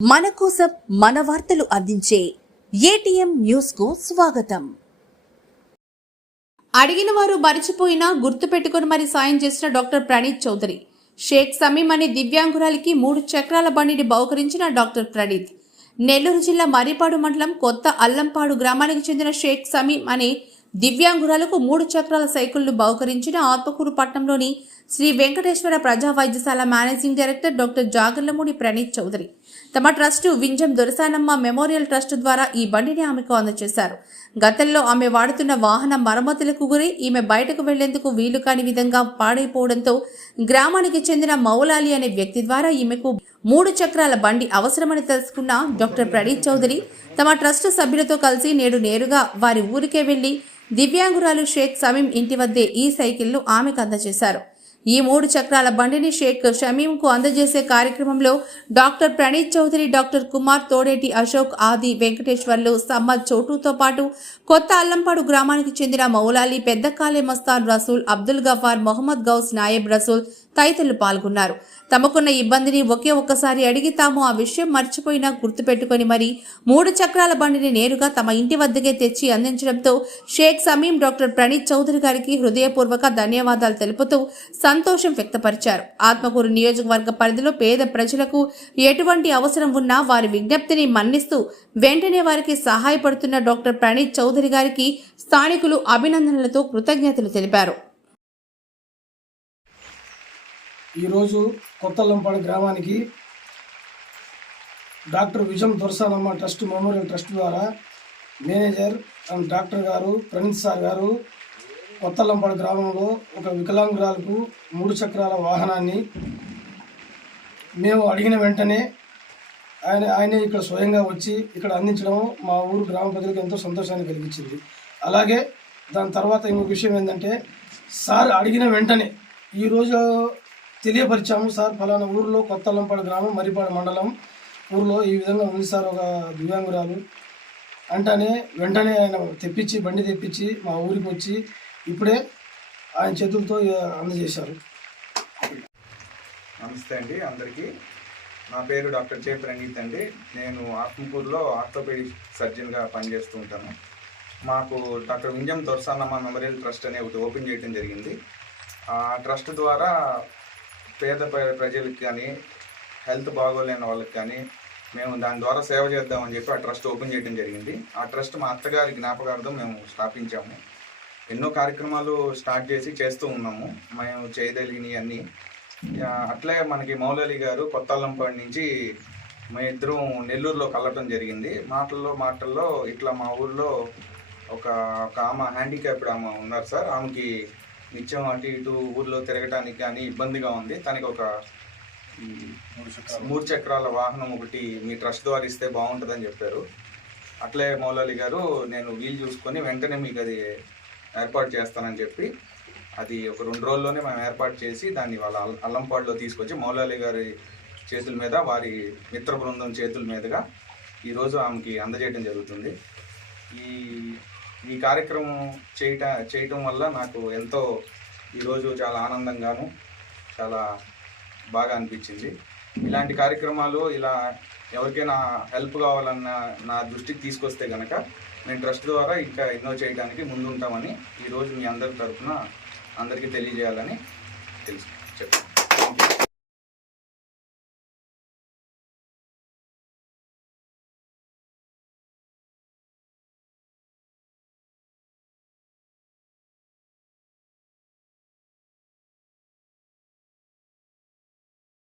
మన కోసం మన వార్తలు అందించే ఏటీఎం న్యూస్కు స్వాగతం. అడిగిన వారు మరిచిపోయినా గుర్తుపెట్టుకుని మరి సాయం చేసిన డాక్టర్ ప్రణీత్ చౌదరి. షేక్ సమీం అనే దివ్యాంగురాలికి మూడు చక్రాల బండిని బహుకరించిన డాక్టర్ ప్రణీత్. నెల్లూరు జిల్లా మర్రిపాడు మండలం కొత్త అల్లంపాడు గ్రామానికి చెందిన షేక్ సమీం అనే దివ్యాంగురాలకు మూడు చక్రాల సైకిళ్ళు బహుకరించిన ఆత్మకూరు పట్టణంలోని శ్రీ వెంకటేశ్వర ప్రజా వైద్యశాల managing director doctor Jagarlamudi Praneeth Chowdary. తమ trust Vinjam Dorasanamma memorial trust ద్వారా ఈ బండిని ఆమెకు అందజేశారు. గతంలో ఆమె వాడుతున్న వాహనం మరమ్మతులకు గురి ఈమె బయటకు వెళ్ళేందుకు వీలు కాని విధంగా పాడైపోవడంతో గ్రామానికి చెందిన మౌలాలి అనే వ్యక్తి ద్వారా ఈమెకు మూడు చక్రాల బండి అవసరమని తెలుసుకున్న డాక్టర్ ప్రణీత్ చౌదరి తమ ట్రస్ట్ సభ్యులతో కలిసి నేడు నేరుగా వారి ఊరికే వెళ్ళి దివ్యాంగురాలు షేక్ సమీం ఇంటి వద్దే ఈ సైకిల్ను ఆమెకు అందజేశారు. ఈ మూడు చక్రాల బండిని షేక్ షమీంకు అందజేసే కార్యక్రమంలో డాక్టర్ ప్రణీత్ చౌదరి డాక్టర్ కుమార్ తోడేటి అశోక్ ఆది వెంకటేశ్వర్లు సమ్మద్ చోటుతో పాటు కొత్త అల్లంపాడు గ్రామానికి చెందిన మౌలాలి పెద్దకాలే మస్తాన్ రసూల్ అబ్దుల్ గఫార్ మొహమ్మద్ గౌస్ నాయబ్ రసూల్ తదితరులు పాల్గొన్నారు. తమకున్న ఇబ్బందిని ఒకే ఒక్కసారి అడిగి తాము ఆ విషయం మర్చిపోయినా గుర్తుపెట్టుకొని మరి మూడు చక్రాల బండిని నేరుగా తమ ఇంటి వద్దకే తెచ్చి అందించడంతో షేక్ సమీం డాక్టర్ ప్రణీత్ చౌదరి గారికి హృదయపూర్వక ధన్యవాదాలు తెలుపుతూ సంతోషం వ్యక్తపరిచారు. ఆత్మకూరు నియోజకవర్గ పరిధిలో పేద ప్రజలకు ఎటువంటి అవసరం ఉన్నా వారి విజ్ఞప్తిని మన్నిస్తూ వెంటనే వారికి సహాయపడుతున్న డాక్టర్ ప్రణీత్ చౌదరి గారికి స్థానికులు అభినందనలతో కృతజ్ఞతలు తెలిపారు. ఈరోజు కొత్తల్లంపాడు గ్రామానికి doctor Vijayam Dorasanamma trust memorial trust ద్వారా మేనేజర్ అండ్ డాక్టర్ గారు ప్రణీత్ సార్ గారు కొత్తల్లంపాడు గ్రామంలో ఒక వికలాంగురాలకు మూడు చక్రాల వాహనాన్ని మేము అడిగిన వెంటనే ఆయన ఆయనే ఇక్కడ స్వయంగా వచ్చి ఇక్కడ అందించడం మా ఊరు గ్రామ ప్రజలకు ఎంతో సంతోషాన్ని కలిగించింది. అలాగే దాని తర్వాత ఇంకొక విషయం ఏంటంటే సార్ అడిగిన వెంటనే ఈరోజు తెలియపరిచాము సార్. ఫలానా ఊరిలో కొత్తలంపాడు గ్రామం మరిపాడు మండలం ఊరిలో ఈ విధంగా ఉంది సార్. ఒక దివ్యాంగురాలు అంటేనే వెంటనే ఆయన తెప్పించి బండి తెప్పించి మా ఊరికి వచ్చి ఇప్పుడే ఆయన చేతులతో అందజేశారు. నమస్తే అండి అందరికీ. నా పేరు డాక్టర్ జే ప్రణీత్ అండి. నేను ఆత్మకూరులో ఆర్థోపెడిక్ సర్జన్గా పనిచేస్తూ ఉంటాను. మాకు doctor Vinjam Dorasanamma memorial trust అనే ఒకటి ఓపెన్ చేయడం జరిగింది. ఆ ట్రస్ట్ ద్వారా పేద ప్ర- ప్రజలకు కానీ హెల్త్ బాగోలేని వాళ్ళకి కానీ మేము దాని ద్వారా సేవ చేద్దామని చెప్పి ఆ ట్రస్ట్ ఓపెన్ చేయడం జరిగింది. ఆ ట్రస్ట్ మా అత్తగారి జ్ఞాపకార్థం మేము స్థాపించాము. ఎన్నో కార్యక్రమాలు స్టార్ట్ చేసి చేస్తూ ఉన్నాము. మేము చేయగలిగినవి అన్నీ. అట్లే మనకి మౌలలి గారు కొత్తల్లంపాడు నుంచి మా ఇద్దరం నెల్లూరులో కలవటం జరిగింది. మాటల్లో మాటల్లో ఇట్లా మా ఊర్లో ఒక ఒక ఆమె హ్యాండిక్యాప్డ్ ఆమె ఉన్నారు సార్. ఆమెకి నిత్యం అటు ఇటు ఊర్లో తిరగటానికి కానీ ఇబ్బందిగా ఉంది. తనకి ఒక మూడు చక్రాల వాహనం ఒకటి మీ ట్రస్ట్ ద్వారా ఇస్తే బాగుంటుందని చెప్పారు. అట్లే మౌలాలి గారు నేను వీలు చూసుకొని వెంటనే మీకు అది ఏర్పాటు చేస్తానని చెప్పి అది ఒక రెండు రోజుల్లోనే మేము ఏర్పాటు చేసి దాన్ని వాళ్ళ అల్లంపాడులో తీసుకొచ్చి మౌలాలి గారి చేతుల మీద వారి మిత్ర బృందం చేతుల మీదుగా ఈరోజు ఆమెకి అందజేయడం జరుగుతుంది. ఈ ఈ కార్యక్రమం చేయట చేయటం వల్ల నాకు ఎంతో ఈరోజు చాలా ఆనందంగాను చాలా బాగా అనిపించింది. ఇలాంటి కార్యక్రమాలు ఇలా ఎవరికైనా హెల్ప్ కావాలన్న నా దృష్టికి తీసుకొస్తే కనుక నేను ట్రస్ట్ ద్వారా ఇంకా ఎన్నో చేయడానికి ముందుంటామని ఈరోజు మీ అందరి తరఫున అందరికీ తెలియజేయాలని తెలుసు చెప్పాను